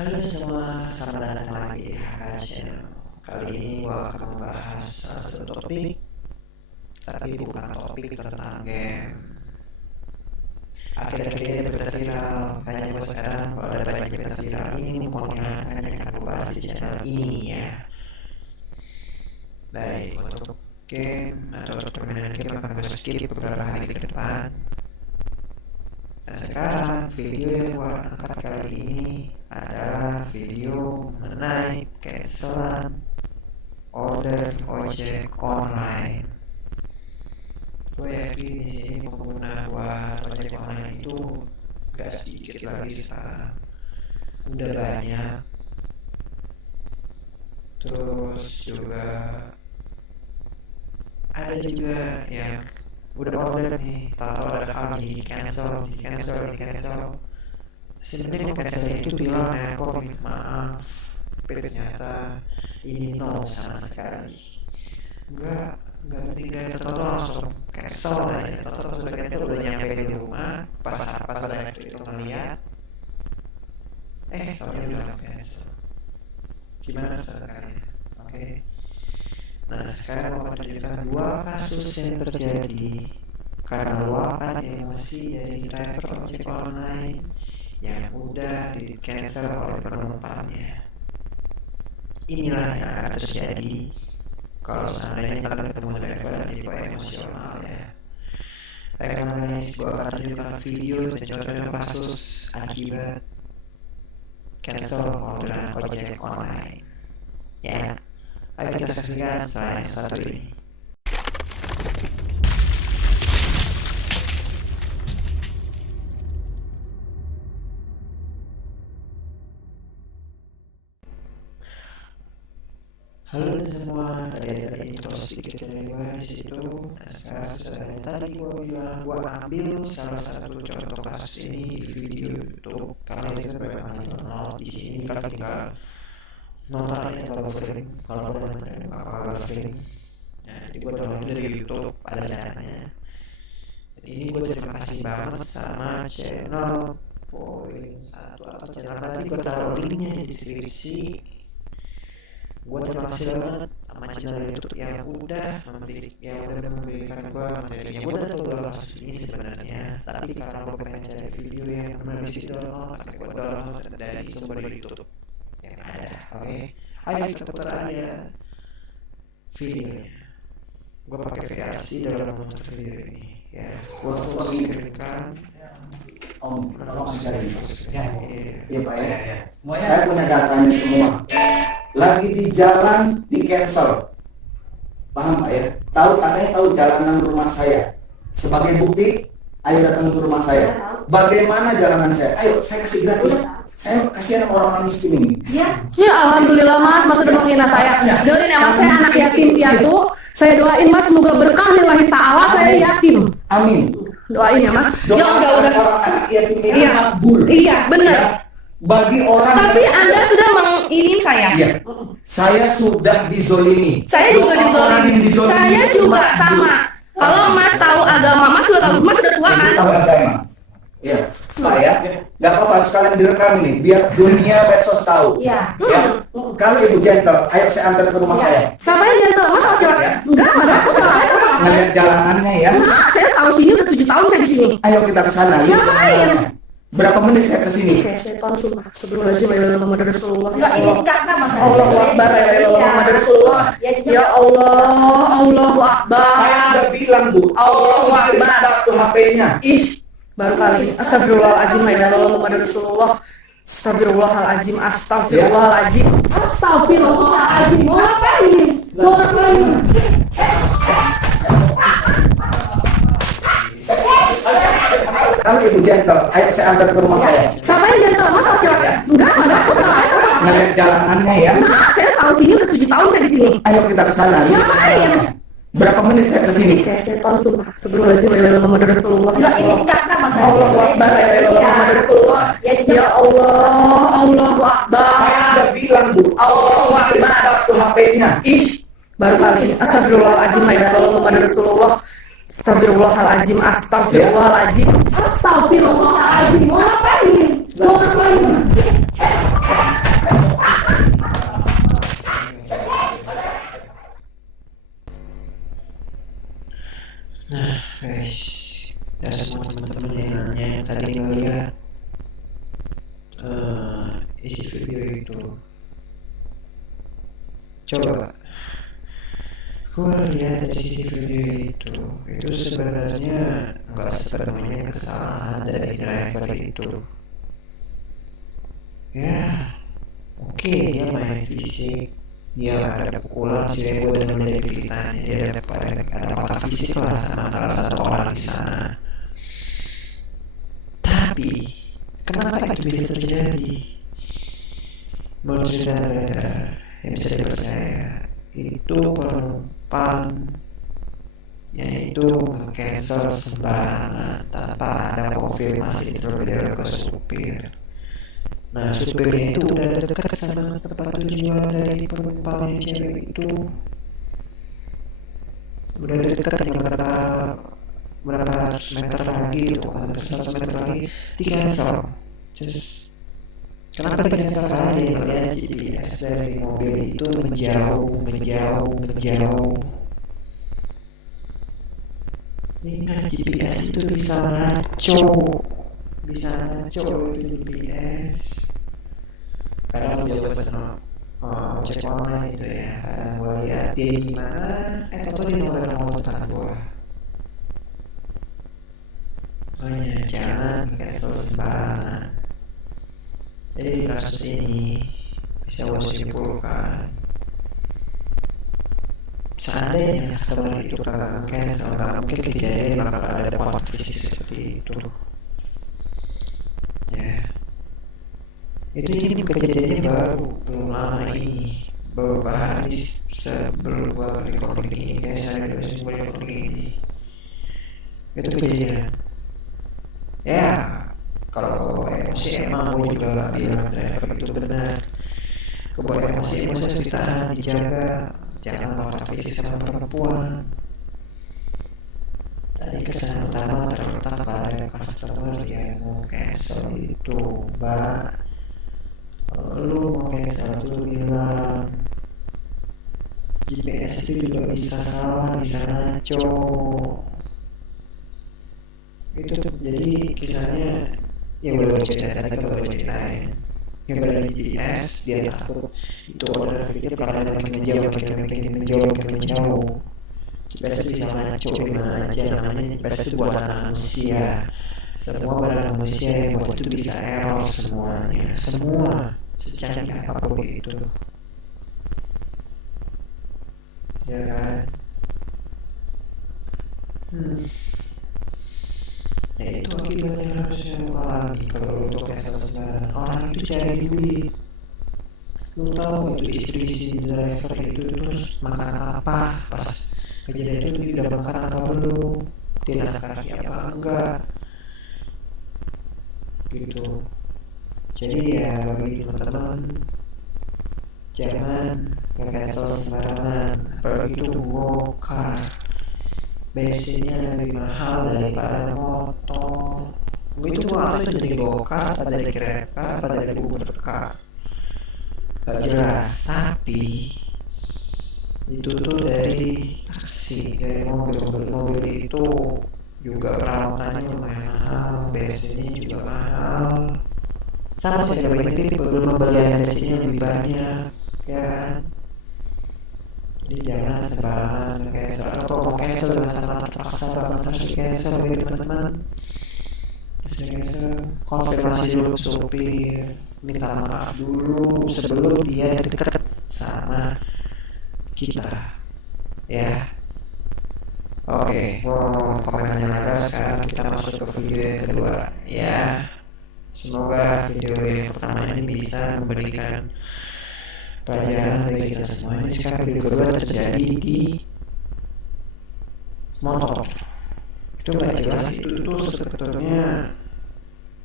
Halo semua, selamat datang lagi di HK Channel. Kali ini gua akan membahas salah satu topik, tapi bukan topik tentang game. Akhir-akhir ini berita viral, makanya gua sekarang kalau ada banyak berita viral ini pokoknya hanya akan aku bahas di channel ini ya. Baik, untuk game atau permainan game akan gue skip beberapa hari ke depan. Dan sekarang video yang gua angkat kali ini adalah video mengenai cancelan order ojek online. Gue yakin di sini pengguna buat ojek online itu gak sedikit lagi sekarang, udah banyak. Terus juga ada juga yang udah order nih, tahu ada hal di cancel. Sebenarnya cancelnya itu bilang aku minta maaf, tapi ternyata ini no sama sekali. Enggak lebih dari tahu langsung cancel aja. Tahu sudah cancel, udah nyampe di rumah, pas ada itu ngeliat, tahunya udah cancel. Gimana rasanya? Oke. Nah, sekarang mau menunjukkan dua kasus yang terjadi karena luapan emosi dari driver ojek online yang udah di cancel oleh penumpangnya. Inilah yang akan terjadi kalau seandainya kalian ketemu driver dan tipe emosional ya. Baiklah guys, gua akan tunjukkan video dan contoh kasus akibat cancel orderan ojek online. Ya, ayo kita saksikan setelah yang satu ini. Halo semua, tadi ada intro sedikit dari gue di situ. Nah, sekarang sesuai yang tadi gue bilang, gue ambil salah satu contoh kasus ini di video YouTube karena itu bagaimana download di sini. Kalau tinggal nonton aja kalau free, kalau free. Nah, jadi gue download dari YouTube, ada caranya. Jadi ini gue terima kasih banget sama channel Poin 1 atau channel nanti gue taruh linknya di deskripsi. Gue terima kasih banget sama channel YouTube yang udah memberikan gue materinya. Gue udah tahu dua kasus ini sebenarnya, tapi karena gue pengen cari video yang benar bisa download, makanya gue download dari sumber YouTube yang ada. Oke, ayo kita putar aja videonya. Gue pakai VLC dalam memutar video ini ya. Gue berikan tolong cari. Iya Pak ya. Semuanya Saya punya datanya semua. Lagi di jalan di cancel. Paham Pak ya? Tahu jalanan rumah saya. Sebagai bukti, ayo datang ke rumah saya. Bagaimana jalanan saya? Ayo saya kasih gratis. Saya kasihan orang-orang miskin ini. Ya alhamdulillah Mas, Mas udah menghina saya. Doain ya Mas, saya anak yatim piatu. Saya doain Mas semoga berkah lillahi ta'ala, saya yatim. Amin. Doain ya Mas. Ya udah. Orang anak yatim ini makbul. Iya, benar. Ya, bagi orang. Tapi Anda sudah mengingin saya. Iya. Saya sudah dizolimi. Saya juga dizolimi. Saya juga sama. Kalau Mas tahu agama, Mas juga tahu. Mas sudah tua kan? Tahu agama. Iya. Pak ya, nggak apa-apa sekalian direkam ini, biar dunia medsos tahu. Iya. Ya. Kalau Ibu gentle, ayo saya antar ke rumah saya. Ngapain gentle? Mas laki-laki? Enggak, Mas aku ngapain? Ngeliat jalanannya ya. Enggak, saya tahu sini udah 7 tahun saya di sini. Ayo kita ke sana. lihat Ngapain? jalanannya. Berapa menit saya ke sini? Kayak setan sumpah. Sebelumnya Muhammad Rasulullah. enggak ini enggak masalah. Allahu Akbar, ya Allah Muhammad Rasulullah. Ya Allah, Allahu Akbar. Saya udah bilang Bu. Allahu Akbar. Satu HP-nya. Ih, baru kali. Astagfirullahaladzim, ya Allah Muhammad Rasulullah. Astagfirullahaladzim, astagfirullahaladzim. Astagfirullahaladzim. Mau ngapain? Mau ngapain? Kalau Ibu gentle, ayo saya antar ke rumah saya. Ngapain gentle? Mas laki-laki? Enggak, aku ngapain? Ngeliat jalanannya ya. Enggak, saya tahu sini udah 7 tahun saya di sini. Ayo kita ke sana. lihat Ngapain? jalanannya. Berapa menit saya ke sini? Kayak setan sumpah. Sebelumnya Muhammad Rasulullah. Enggak ini enggak masalah. Allahu Akbar, ya Allah Muhammad Rasulullah. Ya Allah, Allahu Akbar. Saya udah bilang Bu. Allahu Akbar. Satu HP-nya. Ih, baru kali. Astagfirullahaladzim, ya Allah Muhammad Rasulullah. Astagfirullahaladzim, astagfirullahaladzim. Astagfirullahaladzim. Mau ngapain? Mau ngapain? isi video itu. Coba aku lihat dari sisi video itu sebenarnya nggak sepenuhnya kesalahan dari driver itu. Ya, oke, dia main fisik, dia ada pukulan si Rebo dan menjadi beritanya, dia ada kontak fisik lah sama salah satu orang di sana. Tapi kenapa itu bisa terjadi? Menurut cerita radar yang bisa dipercaya, itu penumpang yaitu nge-cancel sembarangan tanpa ada konfirmasi terlebih dahulu ke supir. Nah, supirnya itu udah dekat sama tempat tujuan dari penumpang yang cewek itu. Udah dekat berapa meter lagi gitu, hampir 100 meter lagi di cancel. Terus kenapa di cancel? Karena dia melihat GPS dari mobil itu menjauh. Ingat, GPS itu bisa ngaco itu GPS. Kadang gue pesen ojek online itu ya, kadang gue lihat dia gimana, atau dia nomor tekan gue. Makanya jangan cancel sembarangan. Jadi di kasus ini bisa gue simpulkan, seandainya customer itu kagak cancel, nggak mungkin kejadian bakal ada kontak fisik seperti itu. Ya, ini kejadiannya baru, belum lama ini, beberapa hari sebelum gua recording ini, kayak saya udah sebelum recording ini, itu kejadian. Ya, kalau emosi emang gue juga gak bilang driver itu benar. Kebawa emosi harus ditahan, dijaga, jangan kontak fisik sama perempuan. Tadi kesan utama terletak pada customer yang mau cancel itu, Mbak. Kalau lu mau cancel tuh bilang, GPS itu juga bisa salah, bisa ngaco. Itu tuh, jadi kisahnya yang gue ceritain tadi, kan gue ceritain yang berada di GPS, dia takut itu order fiktif karena dia makin menjauh. GPS bisa ngaco di mana aja, namanya GPS itu buatan manusia. Semua barang manusia yang buat itu bisa error semuanya, semua secanggih apapun itu. Ya kan? Ya itu akibatnya yang harusnya lo alami kalau lo untuk cancel sembarangan. Orang itu cari duit. Lo tahu itu istri driver itu terus makan apa pas kejadian itu, dia udah makan apa belum, dia anak kaki apa enggak gitu. Jadi ya bagi teman-teman, jangan cancel sembarangan, apalagi itu gokar. Bensinnya lebih mahal daripada motor. Begitu gua itu jadi gokar, apa dari kereta, apa dari Uber car, gak jelas. Tapi itu tuh dari taksi, dari mobil itu juga perawatannya lumayan mahal, bensinnya juga mahal. Sama sih lebih pembelian bensinnya lebih banyak, ya kan? Jadi jangan sembarangan cancel. Atau mau cancel sama terpaksa banget harus cancel bagi teman-teman. Cancel, konfirmasi dulu ke supir, minta maaf dulu sebelum dia dekat sama kita, ya. Oke, komennya ada. Sekarang kita masuk ke video yang kedua, ya. Semoga video yang pertama ini bisa memberikan pelajaran bagi kita semua. Ini sekarang video kedua terjadi di motor. Itu nggak jelas, itu tuh sebetulnya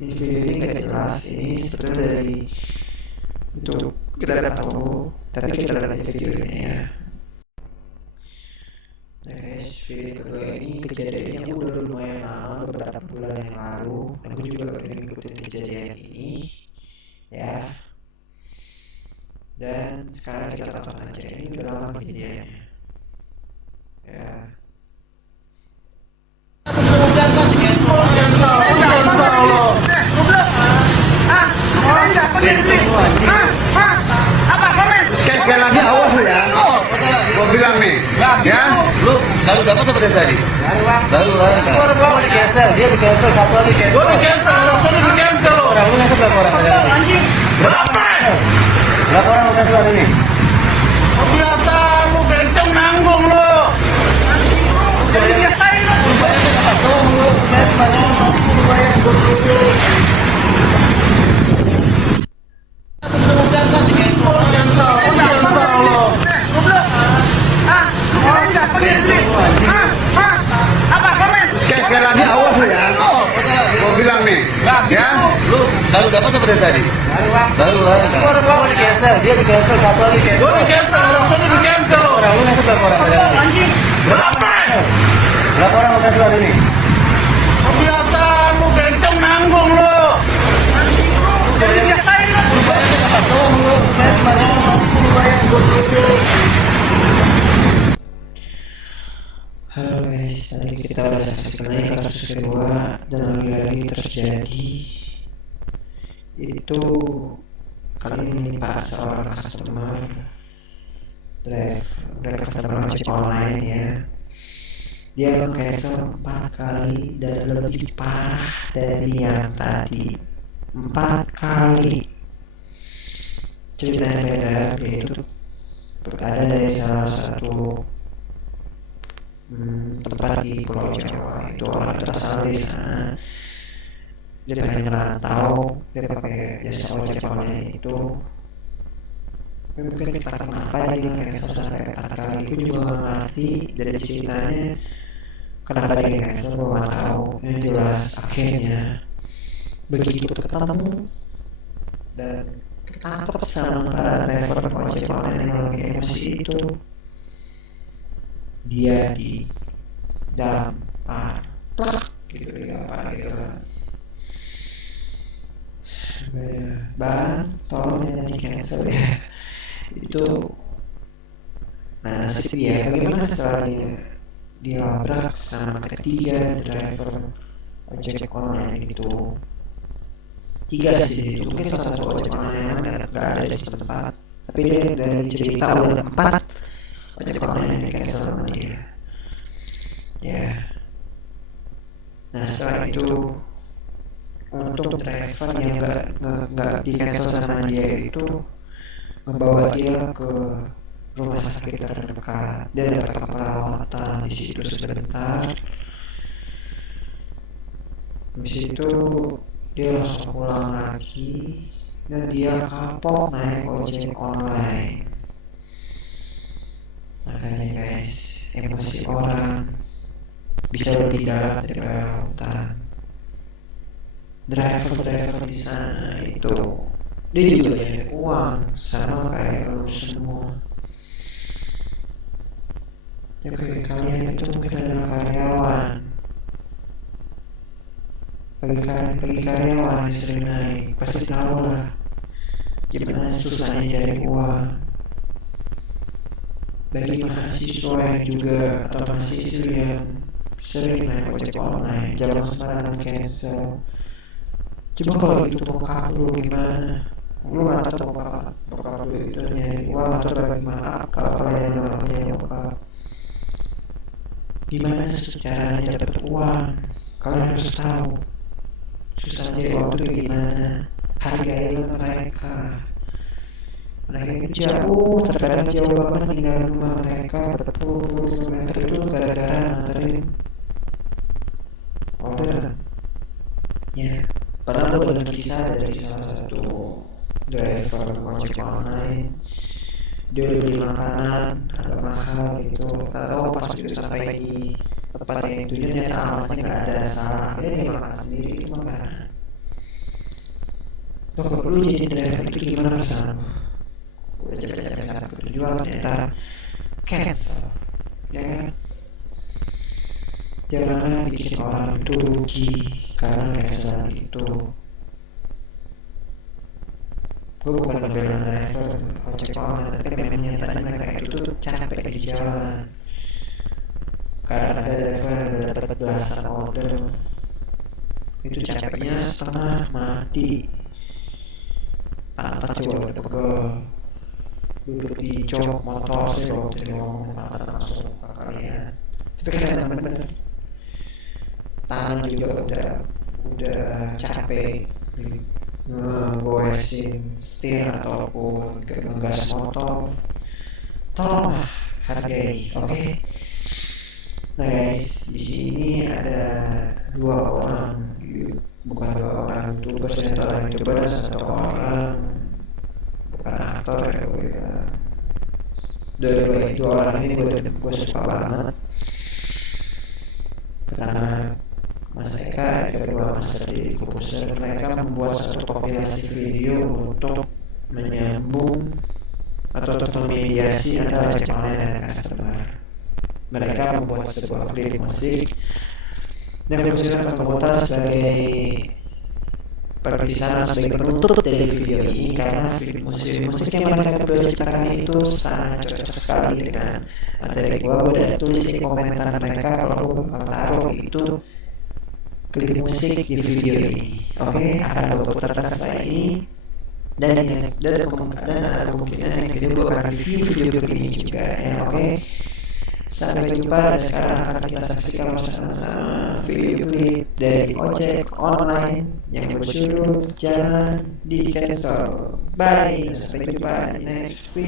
ini video ini nggak jelas. Ini sebetulnya dari itu kita nggak tahu, tapi kita lihat videonya ya. Nah guys, video kedua ini kejadiannya udah lumayan lama, beberapa bulan yang lalu, dan gue juga udah ngikutin kejadian ini, ya. Dan sekarang kita tonton aja, ini udah lama kejadiannya, ya. Ah, Sekali lagi awas lu ya. Gua bilang nih, ya. Lu baru dapat apa dari tadi? Baru di cancel, dia di cancel, satu lagi cancel. Gua di cancel, di cancel. Orang lu cancel berapa orang? Berapa orang lu cancel hari ini? Biasa lu bencong nanggung lu. Biasain lu. Sekali lagi awas lu ya. Gua bilang nih, ya. Lu baru dapat apa dari tadi? Baru di cancel, dia di cancel, satu lagi cancel. Gua di cancel, orang di cancel. Orang lu cancel berapa orang? Berapa orang lu cancel hari ini? Biasa lu bencong nanggung lu. Biasain lu. Halo guys, tadi kita udah saksikan lagi kasus kedua dan lagi-lagi terjadi. Itu kali ini menimpa seorang customer customer ojek online ya. Dia meng-cancel 4 kali dan lebih parah dari yang tadi. 4 kali. Ceritanya beda, yaitu ada dari salah satu tempat di Pulau Jawa. Itu orang berasal dari sana. Dia pengen ngerantau, dia pakai jasa ojek online itu. Mungkin kita kenapa dia cancel sampai 4 kali. Aku juga gak ngerti dari ceritanya kenapa dia cancel, gue gak tahu. Yang jelas akhirnya begitu ketemu dan ketangkep sama para driver ojek online yang lagi emosi itu, dia didampar gitu, didampar gitu kan. Bang, tolong jangan di cancel ya. Itu nah nasib ya, bagaimana setelah dia dilabrak sama ketiga driver ojek online itu. 3 sih itu, mungkin salah satu ojek online yang gak ada di tempat, tapi dia dari cerita udah 4 ojek online yang di cancel sama dia ya. Nah setelah itu untuk driver yang nggak di cancel sama dia itu ngebawa dia ke rumah sakit terdekat. Dia dapat perawatan di situ sebentar. Habis itu dia langsung pulang lagi dan dia kapok naik ojek online. Makanya guys, emosi orang bisa lebih dalam daripada lautan. Driver di sana itu dia juga nyari uang sama kayak lu semua. Ya kayak kalian itu mungkin adalah karyawan. Bagi karyawan yang sering naik pasti tahu lah gimana susahnya cari uang. Bagi mahasiswa yang juga atau mahasiswa yang sering naik ojek online, jangan sembarangan cancel. Coba kalau itu bokap lu gimana? Lu gak tahu bokap lu itu nyari uang atau bagi maaf kalau kalian yang punya bokap. Gimana caranya dapat uang? Kalian harus tahu susahnya uang itu gimana. Hargai mereka. Mereka jauh, terkadang jauh banget tinggal rumah mereka berpuluh kilometer itu gara-gara nganterin orderan. Ya, pernah gue dengar kisah dari salah satu driver ojek online. Dia udah beli makanan agak mahal gitu. Gak tahu pas itu sampai di tempat yang tujuannya alamatnya nggak ada salah. Akhirnya dia makan sendiri itu makanan. Kalau lu jadi driver itu gimana perasaan? Udah capek-capek sampai ke tujuan ternyata cancel, ya kan? Janganlah bikin orang itu rugi karena cancel itu. Gue bukan ngebela driver ojek online, tapi memang nyatanya mereka itu capek di jalan. Karena ada driver yang udah dapat belasan order, itu capeknya setengah mati. pantat coba duduk di jok motor sih waktu dia ngomong pantat langsung ke kalian. Tapi kalian bener tangan juga udah capek ngegoesin setir ataupun ngegas motor, tolonglah hargai, oke? Nah guys, di sini ada dua orang YouTuber, satu orang YouTuber dan satu orang bukan aktor ya gue bilang. Dua orang ini gue suka banget. Pertama Mas Eka, kedua Mas Deddy Corbuzier. Mereka membuat satu kompilasi video untuk menyambung atau memediasi antara channel dan customer. Mereka membuat sebuah klip musik yang difungsikan komunitas sebagai perpisahan sebagai penutup dari video ini, karena musik yang mereka berdua ciptakan itu sangat cocok sekali dengan materi gue udah tulis di komentar mereka kalau gue bakal taruh itu klip musik di video ini. Oke, akan gue putarkan setelah ini dan ada kemungkinan yang kedua gue akan review video klip ini juga ya. Oke, sampai jumpa dan sekarang akan kita saksikan bersama-sama video klip dari ojek online yang berjudul Jangan Di Cancel. Bye, sampai jumpa di next video.